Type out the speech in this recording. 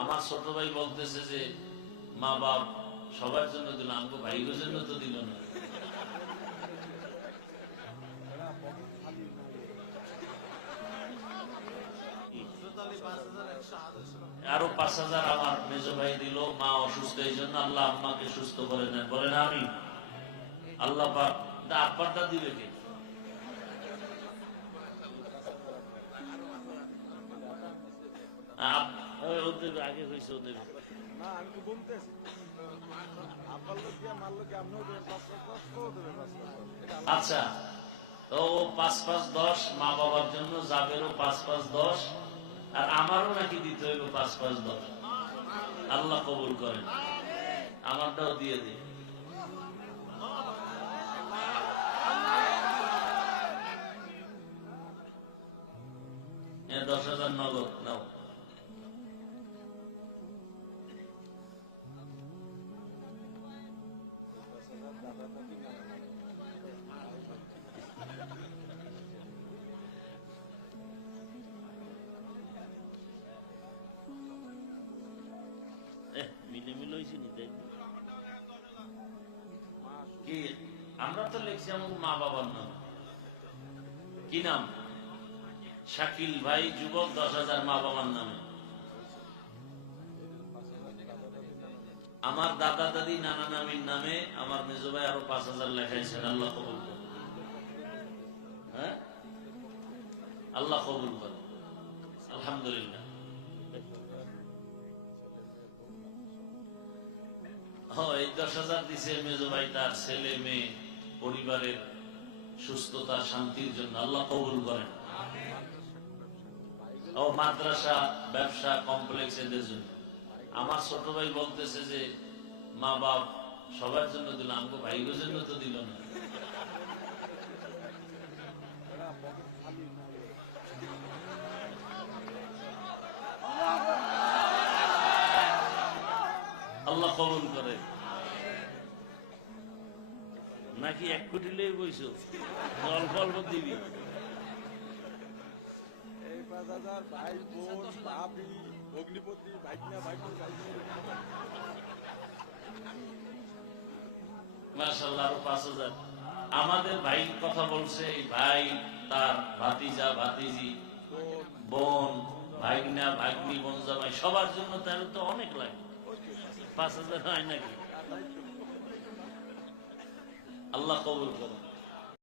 আমার ছোট ভাই বলতেছে যে, মা বাপ, সবার জন্য দিল আমাকে ভাইগোর জন্য তো দিল না। আরও পাঁচ হাজার আমার মেজ ভাই দিল, মা অসুস্থ, এই জন্য আল্লাহ আম্মাকে সুস্থ করে নেন। বলেন আমি আল্লাহ আব্বারটা দিবে কে? ওই ওদের আগে হয়েছে ওদের। না আমি তো বলতেছি? আচ্ছা তো ও পাঁচ পাঁচ দশ মা বাবার জন্য যাবেরও পাঁচ পাঁচ দশ আর আমারও নাকি দিতে হইব পাঁচ পাঁচ দশ। আল্লাহ কবুল করেন। আমারটাও দিয়ে দিন। হ্যাঁ দশ হাজার নগদ নাও। মিলে মিলে হয়েছে নি কি? আমরা তো লিখছি আমার মা বাবার নাম। কি নাম? শাকিল ভাই, যুবক, দশ হাজার মা বাবার নামে। আমার দাদা দাদি, নানা নামির নামে আমার মেজো ভাই আরও পাঁচ হাজার লেখাইছেন, আল্লাহ কবুল করে হ্যাঁ? আল্লাহ কবুল করে আলহামদুলিল্লাহ। এই দশ হাজার দিছে মেজো ভাই, তার ছেলে, মেয়ে, পরিবারের সুস্থতা, শান্তির জন্য আল্লাহ কবুল করেন। মাদ্রাসা, ব্যবসা, কমপ্লেক্স এদের জন্য। আমার ছোট ভাই বলতেছে যে, মা বাপ, সবার জন্য দিল আমাকে ভাইগোর জন্য তো দিল না। আল্লাহ কবুল করে। নাকি এক কোটি লেগে বইছো? অল্প অল্প দিবি। হাজার ভাই, বোন, ভাবি অগ্নিপতি পাঁচ হাজার। আমাদের ভাই কথা বলছে ভাই, তার ভাতিজা, ভাতিজি, বোন ভাগনা ভাগ্নি বনজা ভাই সবার জন্য তাহলে তো অনেক লাগে পাঁচ হাজার হয় নাকি? আল্লাহ কবুল করুন।